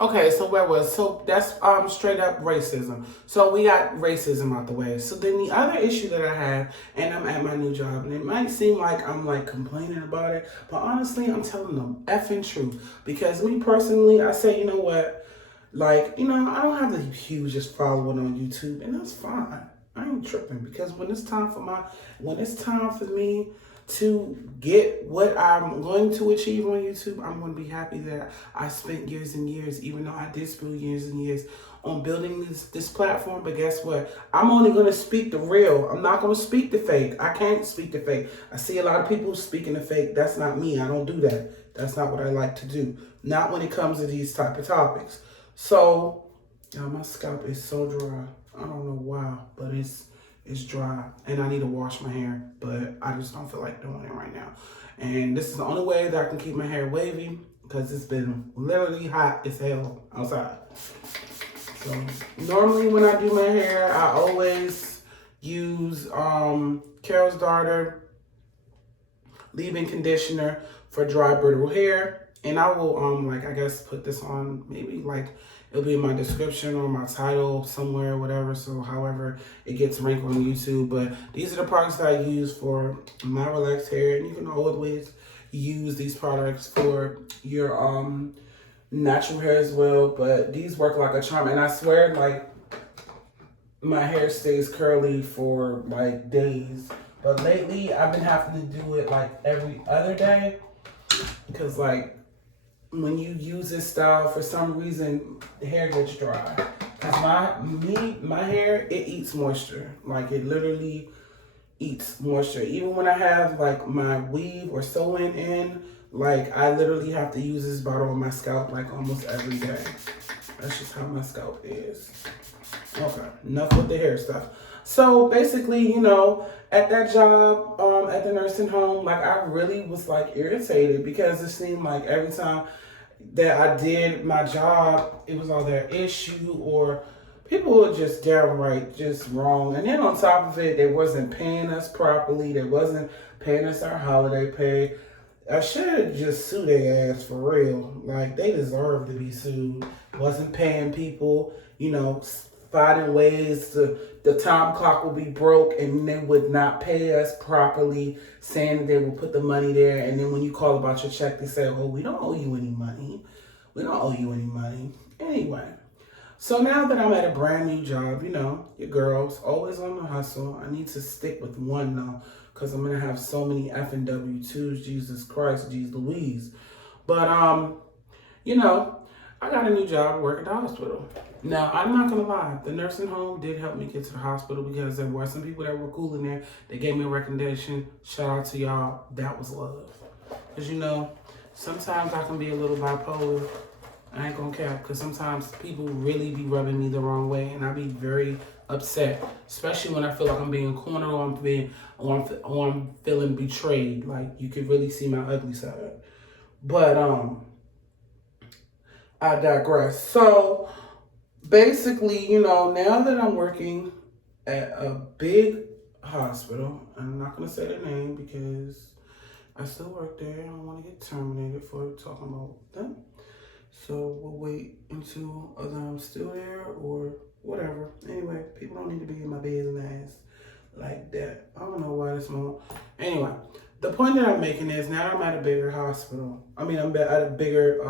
Okay, so where was so that's straight up racism. So we got racism out the way. So then the other issue that I have, and I'm at my new job, and it might seem like I'm like complaining about it, but honestly, I'm telling them effing truth. Because me personally, I say, you know what, like I don't have the hugest following on YouTube, and that's fine. I ain't tripping because when it's time for me to get what I'm going to achieve on YouTube, I'm going to be happy that I spent years and years, even though I did spend years and years on building this platform. But guess what? I'm only going to speak the real. I'm not going to speak the fake. I can't speak the fake. I see a lot of people speaking the fake. That's not me. I don't do that. That's not what I like to do. Not when it comes to these type of topics. So, my scalp is so dry. I don't know why, but it's dry, and I need to wash my hair, but I just don't feel like doing it right now. And this is the only way that I can keep my hair wavy because it's been literally hot as hell outside. So normally when I do my hair, I always use Carol's Daughter leave-in conditioner for dry brittle hair, and I will I guess put this on maybe like it'll be in my description or my title somewhere, whatever. So however it gets ranked on YouTube. But these are the products that I use for my relaxed hair. And you can always use these products for your natural hair as well. But these work like a charm. And I swear, like, my hair stays curly for like days. But lately I've been having to do it like every other day. Because like when you use this style, for some reason, the hair gets dry. Cause my hair, it eats moisture. Like it literally eats moisture. Even when I have like my weave or sew-in in, like I literally have to use this bottle on my scalp like almost every day. That's just how my scalp is. Okay, enough with the hair stuff. So basically, at that job, at the nursing home, like I really was like irritated because it seemed like every time that I did my job, it was all their issue or people were just downright just wrong. And then on top of it, they wasn't paying us properly. They wasn't paying us our holiday pay. I should have just sued their ass for real. Like they deserve to be sued. Wasn't paying people, finding ways to the time clock will be broke and they would not pay us properly, saying that they will put the money there, and then when you call about your check, they say, oh, we don't owe you any money. We don't owe you any money. Anyway, so now that I'm at a brand new job, your girl's always on the hustle. I need to stick with one though, because I'm gonna have so many effing W-2s, Jesus Christ, geez Louise. But I got a new job working at the hospital. Now, I'm not going to lie. The nursing home did help me get to the hospital because there were some people that were cool in there. They gave me a recommendation. Shout out to y'all. That was love. Because, sometimes I can be a little bipolar. I ain't going to care. Because sometimes people really be rubbing me the wrong way. And I be very upset. Especially when I feel like I'm being cornered or I'm feeling betrayed. Like, you could really see my ugly side. But, I digress. So, basically, now that I'm working at a big hospital, I'm not going to say the name because I still work there. I don't want to get terminated for talking about them. So, we'll wait until I'm still there or whatever. Anyway, people don't need to be in my business like that. I don't know why this moment. Anyway, the point that I'm making is now I'm at a bigger hospital. I'm at a bigger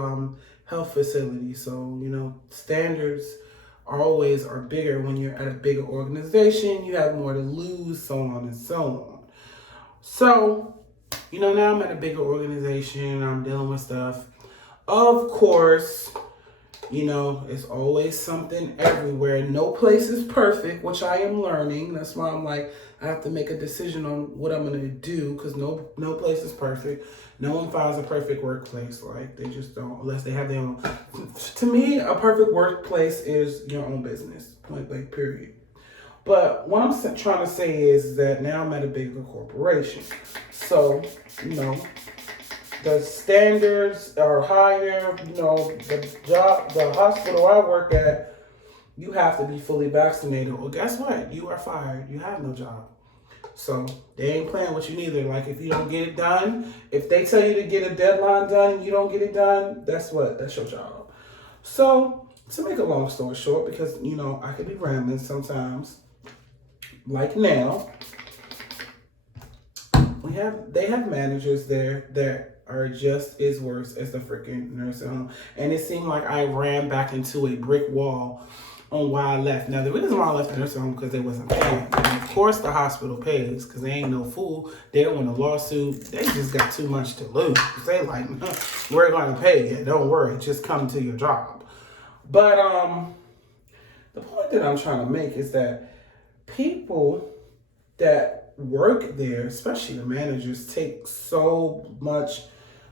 health facility. So, standards are bigger when you're at a bigger organization. You have more to lose, so on and so on. So, now I'm at a bigger organization. I'm dealing with stuff. Of course, it's always something everywhere. No place is perfect, which I am learning. That's why I'm like, I have to make a decision on what I'm going to do because no place is perfect. No one finds a perfect workplace. Like, they just don't, unless they have their own. To me, a perfect workplace is your own business, point blank, period. But what I'm trying to say is that now I'm at a bigger corporation. So, the standards are higher. The hospital I work at, you have to be fully vaccinated. Well, guess what? You are fired. You have no job. So they ain't playing with you neither. Like if you don't get it done, if they tell you to get a deadline done and you don't get it done, that's your job. So, to make a long story short, because, I could be rambling sometimes, like now, they have managers there that are just as worse as the freaking nursing home. And it seemed like I ran back into a brick wall on why I left. Now, the reason why I left the nursing home because they wasn't paying. And of course, the hospital pays because they ain't no fool. They don't want a lawsuit. They just got too much to lose. They like, we're going to pay you. Don't worry. Just come to your job. But the point that I'm trying to make is that people that work there, especially the managers, take so much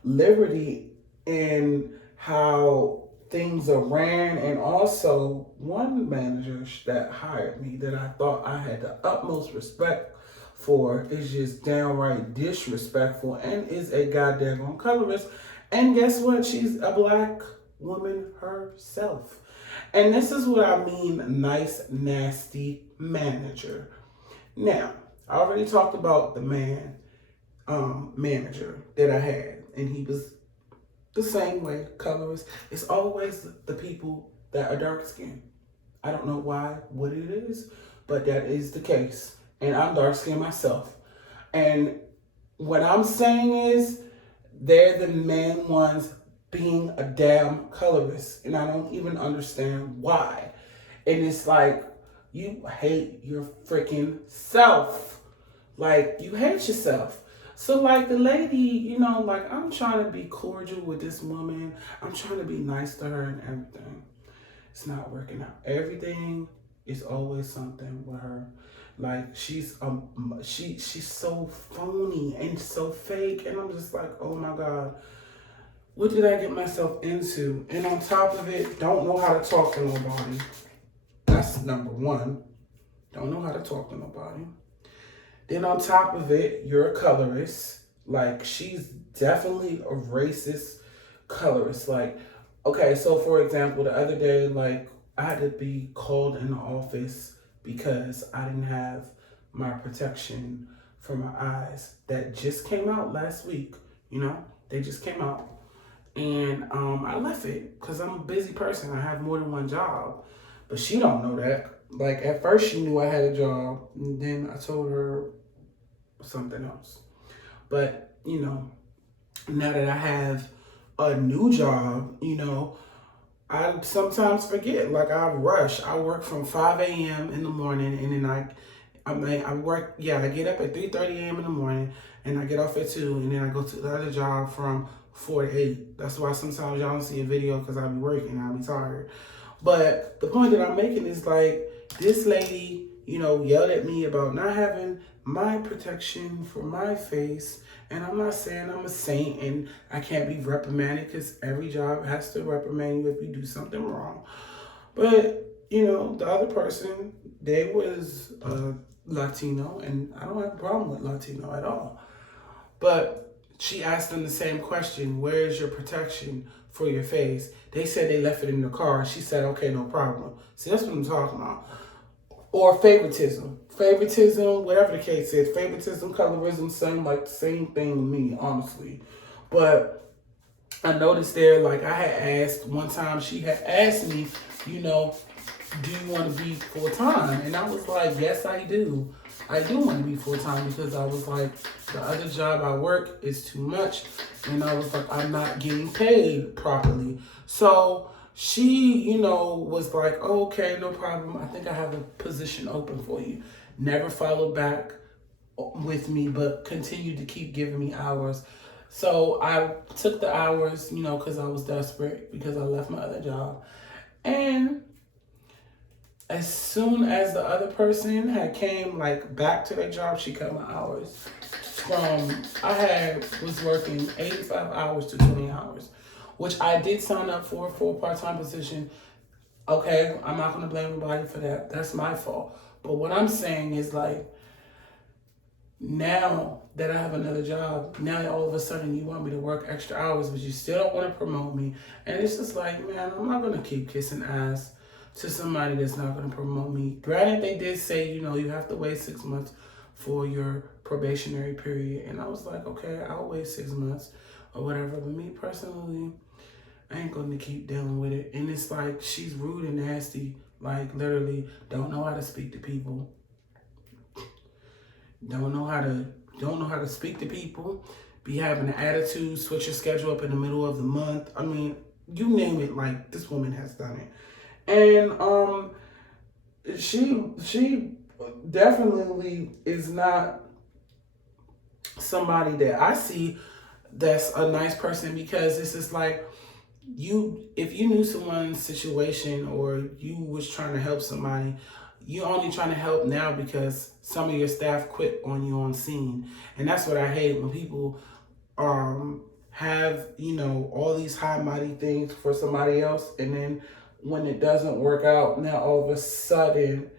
liberty in how things are ran. And also, one manager that hired me that I thought I had the utmost respect for is just downright disrespectful and is a goddamn colorist. And guess what? She's a black woman herself. And this is what I mean, nice, nasty manager. Now, I already talked about the manager that I had, and he was the same way, colorist. It's always the people that are dark skinned. I don't know why, what it is, but that is the case. And I'm dark skinned myself. And what I'm saying is, they're the main ones being a damn colorist, and I don't even understand why. And it's like, you hate your freaking self. Like, you hate yourself. So, like, the lady, like, I'm trying to be cordial with this woman. I'm trying to be nice to her and everything. It's not working out. Everything is always something with her. Like, she's so phony and so fake. And I'm just like, oh my God, what did I get myself into? And on top of it, don't know how to talk to nobody. That's number one. Don't know how to talk to nobody. Then on top of it, you're a colorist. Like, she's definitely a racist colorist. Like, okay, so for example, the other day, like, I had to be called in the office because I didn't have my protection for my eyes that just came out last week. They just came out. And I left it because I'm a busy person. I have more than one job. But she don't know that. Like, at first she knew I had a job, and then I told her something else. But, now that I have a new job, I sometimes forget. Like, I rush. I work from 5 a.m. in the morning, and then I work, I get up at 3:30 a.m. in the morning, and I get off at 2, and then I go to the other job from 4 to 8. That's why sometimes y'all don't see a video because I be working, I be tired. But the point that I'm making is, like, this lady, yelled at me about not having my protection for my face. And I'm not saying I'm a saint and I can't be reprimanded because every job has to reprimand you if you do something wrong. But, the other person, they was Latino, and I don't have a problem with Latino at all. But she asked them the same question, where is your protection for your face? They said they left it in the car. She said, okay, no problem. See, that's what I'm talking about. Or favoritism. Favoritism, whatever the case is. Favoritism, colorism, the same thing to me, honestly. But I noticed there, like, I had asked one time, she had asked me, do you want to be full-time? And I was like, yes, I do. I do want to be full-time because I was like, the other job I work is too much. And I was like, I'm not getting paid properly. So she, was like, oh, okay, no problem. I think I have a position open for you. Never followed back with me, but continued to keep giving me hours. So I took the hours, because I was desperate because I left my other job. And as soon as the other person had came back to their job, she cut my hours. I was working 85 hours to 20 hours, which I did sign up for a part-time position. Okay, I'm not going to blame anybody for that. That's my fault. But what I'm saying is, now that I have another job, now all of a sudden you want me to work extra hours, but you still don't want to promote me. And it's just like, man, I'm not going to keep kissing ass to somebody that's not going to promote me. Granted, they did say, you have to wait 6 months for your probationary period. And I was like, okay, I'll wait 6 months or whatever. But me personally, I ain't gonna keep dealing with it. And it's like she's rude and nasty. Like literally don't know how to speak to people. Don't know how to speak to people. Be having an attitude, switch your schedule up in the middle of the month. I mean, you name it, like this woman has done it. And she definitely is not somebody that I see that's a nice person, because it's just like if you knew someone's situation or you was trying to help somebody, you only trying to help now because some of your staff quit on you on scene. And that's what I hate, when people have, all these high mighty things for somebody else, and then when it doesn't work out, now all of a sudden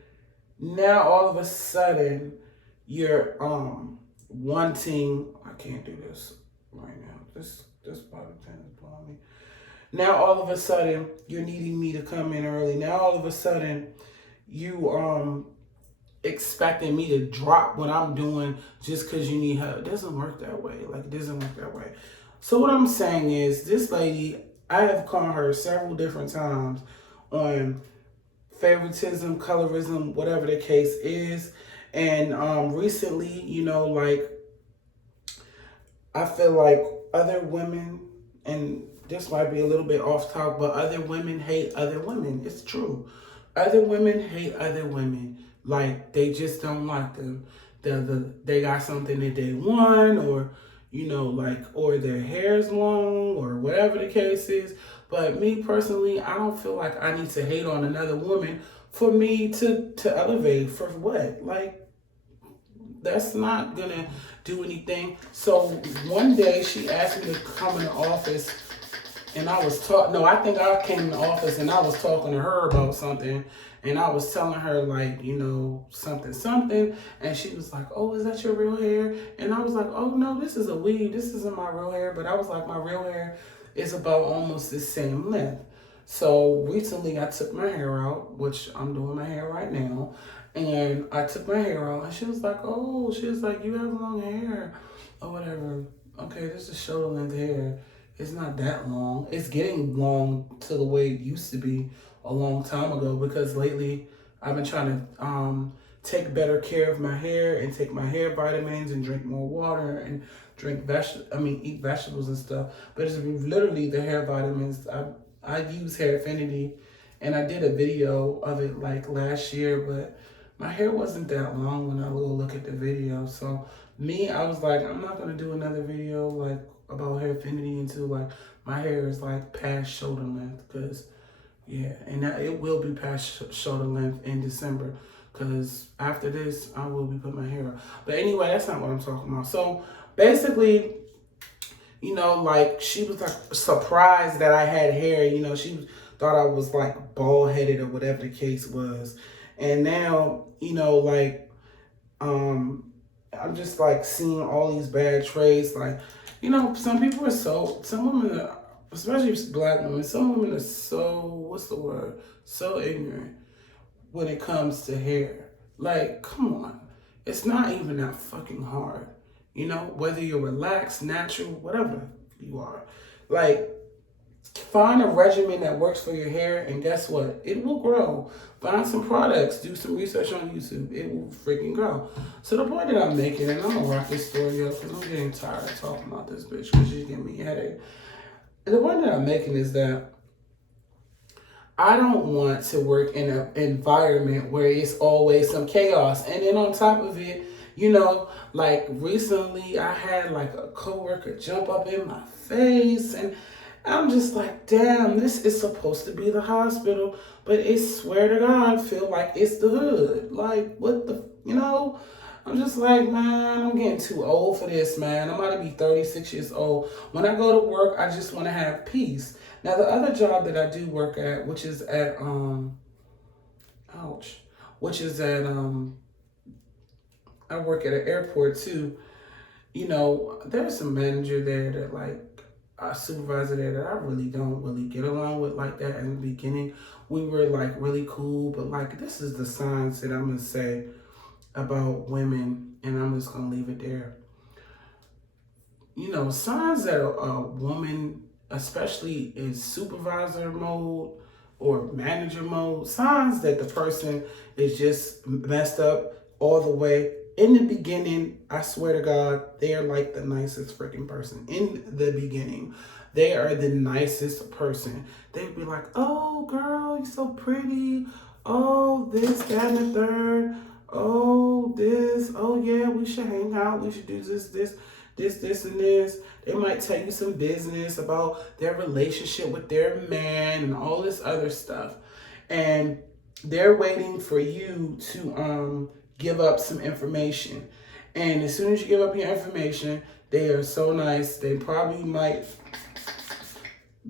you're wanting, I can't do this right now. This bottle pen is blowing me. Now all of a sudden you're needing me to come in early. Now all of a sudden you expecting me to drop what I'm doing just because you need help. It doesn't work that way. Like, it doesn't work that way. So what I'm saying is, this lady, I have called her several different times on favoritism, colorism, whatever the case is. And recently, like, I feel like other women, and this might be a little bit off topic, but other women hate other women. It's true. Other women hate other women. Like, they just don't like them. They got something that they want, or, or their hair's long, or whatever the case is. But me personally, I don't feel like I need to hate on another woman for me to elevate. For what? Like, that's not gonna do anything. So one day she asked me to come in the office, and I think I came in the office and I was talking to her about something, and I was telling her, like, something, and she was like, oh, is that your real hair? And I was like, oh no, this is a weave, this isn't my real hair. But I was like, my real hair is about almost the same length. So recently I took my hair out, which I'm doing my hair right now, and I took my hair out, and she was like, you have long hair or whatever. Okay, this is shoulder length hair. It's not that long. It's getting long to the way it used to be a long time ago, because lately I've been trying to take better care of my hair and take my hair vitamins and drink more water and eat vegetables and stuff. But it's literally the hair vitamins. I use Hair Affinity, and I did a video of it like last year, but my hair wasn't that long when I go look at the video. So I was like, I'm not gonna do another video like about Hair Affinity until like my hair is like past shoulder length, because and it will be past shoulder length in December, because after this I will be putting my hair up. But anyway, that's not what I'm talking about. So basically, like, she was like surprised that I had hair. She thought I was like bald headed or whatever the case was. And now, I'm just like seeing all these bad traits. Like, some women are, especially black women, some women are so ignorant when it comes to hair. Like, come on. It's not even that fucking hard. Whether you're relaxed, natural, whatever you are. Like, find a regimen that works for your hair, and guess what? It will grow. Find some products, do some research on YouTube. It will freaking grow. So the point that I'm making, and I'm gonna wrap this story up because I'm getting tired of talking about this bitch because she's giving me a headache. And the point that I'm making is that I don't want to work in an environment where it's always some chaos. And then on top of it, like recently I had like a coworker jump up in my face, and I'm just like, damn, this is supposed to be the hospital, but it, swear to God, feel like it's the hood. Like, what the, I'm just like, man, I'm getting too old for this, man. I'm about to be 36 years old. When I go to work, I just want to have peace. Now, the other job that I do work at, which is at, I work at an airport too. There's some manager there that, like, a supervisor there that I really don't really get along with like that. In the beginning, we were like really cool, but like, this is the signs that I'm gonna say about women, and I'm just gonna leave it there. Signs that a woman especially in supervisor mode or manager mode, signs that the person is just messed up all the way. In the beginning, I swear to God, they are like the nicest freaking person. In the beginning, they are the nicest person. They'd be like, oh, girl, you're so pretty. Oh, this, that, and the third. Oh, this. Oh, yeah, we should hang out. We should do this, and this. They might tell you some business about their relationship with their man and all this other stuff. And they're waiting for you to give up some information. And as soon as you give up your information, they are so nice. They probably might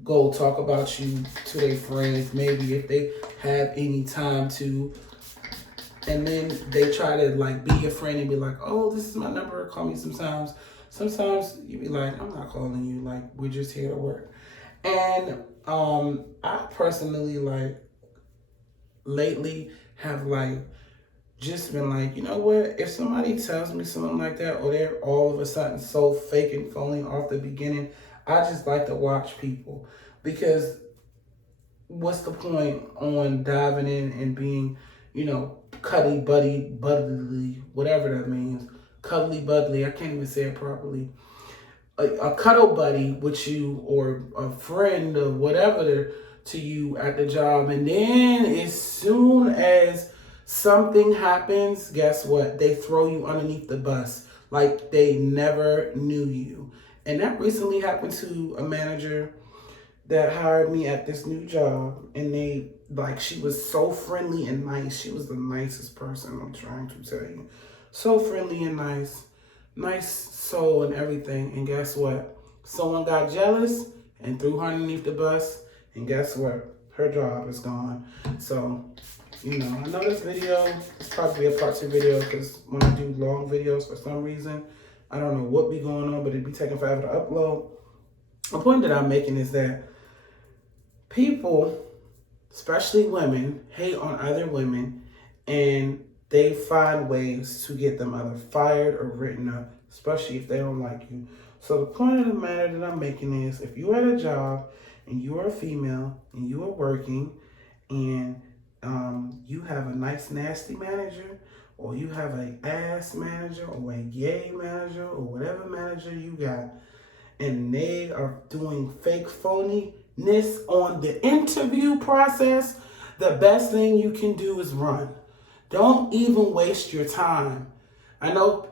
go talk about you to their friends, maybe if they have any time to. And then they try to like be your friend and be like, oh, this is my number, call me sometimes. Sometimes you be like, I'm not calling you, like we're just here to work. And I personally like lately have like just been like, you know what, if somebody tells me something like that, or they're all of a sudden so fake and phony off the beginning, I just like to watch people. Because what's the point on diving in and being, you know, cuddly buddly, whatever that means. Cuddly buddly, I can't even say it properly. A cuddle buddy with you, or a friend or whatever to you at the job. And then as soon as something happens, guess what? They throw you underneath the bus like they never knew you. And that recently happened to a manager that hired me at this new job. And they, like, she was so friendly and nice. She was the nicest person, I'm trying to tell you. So friendly and nice. Nice soul and everything. And guess what? Someone got jealous and threw her underneath the bus. And guess what? Her job is gone. So, you know, I know this video is probably a part 2 video, because when I do long videos, for some reason, I don't know what be going on, but it'd be taking forever to upload. The point that I'm making is that people, especially women, hate on other women, and they find ways to get them either fired or written up, especially if they don't like you. So the point of the matter that I'm making is, if you're at a job and you are a female and you are working and you have a nice nasty manager, or you have a ass manager, or a gay manager, or whatever manager you got, and they are doing fake phoniness on the interview process, the best thing you can do is run. Don't even waste your time. I know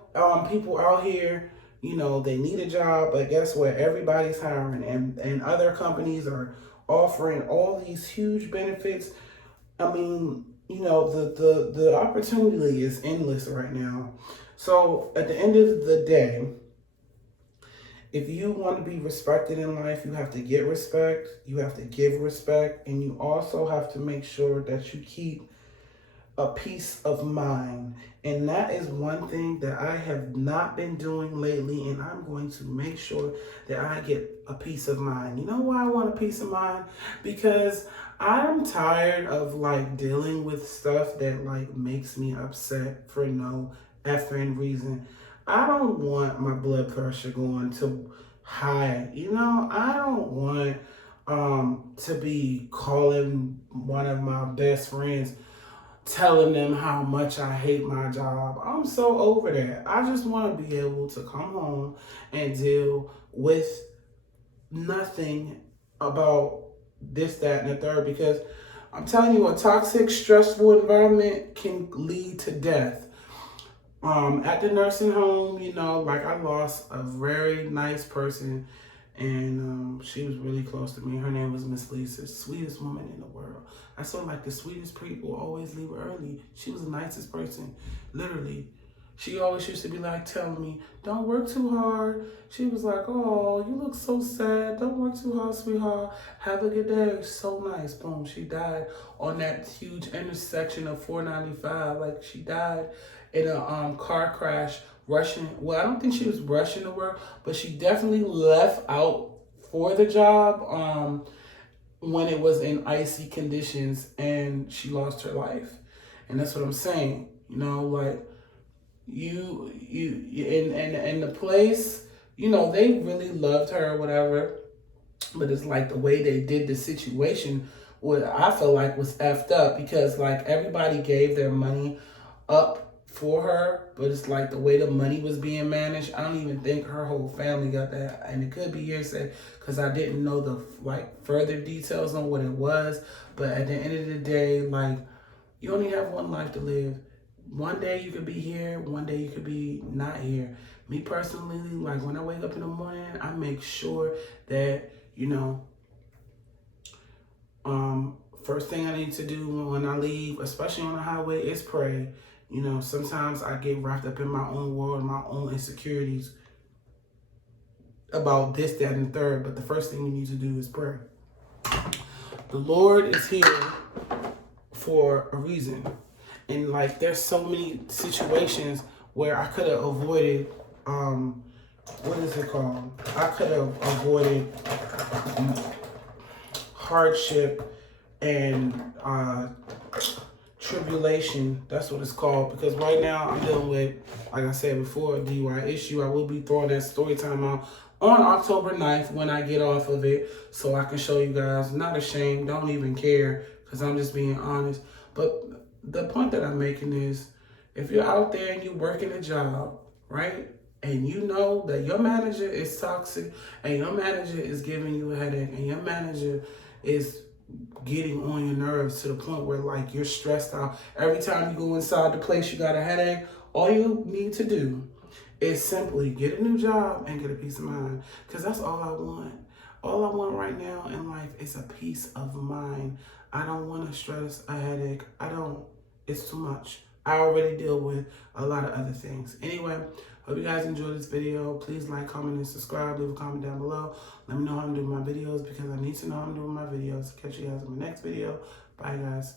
people out here, you know, they need a job, but guess what? Everybody's hiring, and other companies are offering all these huge benefits. I mean, you know, the opportunity is endless right now. So at the end of the day, if you want to be respected in life, you have to get respect, you have to give respect, and you also have to make sure that you keep a peace of mind. And that is one thing that I have not been doing lately, and I'm going to make sure that I get a peace of mind. You know why I want a peace of mind? Because I'm tired of like dealing with stuff that like makes me upset for no effing reason. I don't want my blood pressure going to high. You know, I don't want to be calling one of my best friends, telling them how much I hate my job. I'm so over that. I just want to be able to come home and deal with nothing about this, that, and the third, because I'm telling you, a toxic, stressful environment can lead to death. At the nursing home, you know, like I lost a very nice person, and she was really close to me. Her name was Miss Lisa, sweetest woman in the world. I saw like the sweetest people always leave early. She was the nicest person, literally. She always used to be like telling me, don't work too hard. She was like, oh, you look so sad. Don't work too hard, sweetheart. Have a good day. So nice. Boom. She died on that huge intersection of 495. Like, she died in a car crash, rushing. Well, I don't think she was rushing to work, but she definitely left out for the job when it was in icy conditions, and she lost her life. And that's what I'm saying. You know, like, you in the place, you know, they really loved her or whatever, But it's like the way they did the situation, what I feel like was effed up, because like everybody gave their money up for her, but it's like the way the money was being managed. I don't even think her whole family got that, and it could be hearsay because I didn't know the like further details on what it was. But at the end of the day, like, you only have one life to live. One day you could be here, one day you could be not here. Me personally, like when I wake up in the morning, I make sure that, you know, first thing I need to do when I leave, especially on the highway, is pray. You know, sometimes I get wrapped up in my own world, my own insecurities about this, that, and the third. But the first thing you need to do is pray. The Lord is here for a reason. And like, there's so many situations where I could have avoided, what is it called? I could have avoided hardship and tribulation. That's what it's called. Because right now I'm dealing with, like I said before, a DUI issue. I will be throwing that story time out on October 9th when I get off of it, so I can show you guys. Not ashamed, don't even care, because I'm just being honest. But the point that I'm making is, if you're out there and you're working a job, right, and you know that your manager is toxic, and your manager is giving you a headache, and your manager is getting on your nerves to the point where like you're stressed out. Every time you go inside the place, you got a headache. All you need to do is simply get a new job and get a peace of mind. Because that's all I want. All I want right now in life is a peace of mind. I don't want to stress, a headache. I don't. It's too much. I already deal with a lot of other things. Anyway, hope you guys enjoyed this video. Please like, comment, and subscribe. Leave a comment down below. Let me know how I'm doing my videos, because I need to know how I'm doing my videos. Catch you guys in the next video. Bye, guys.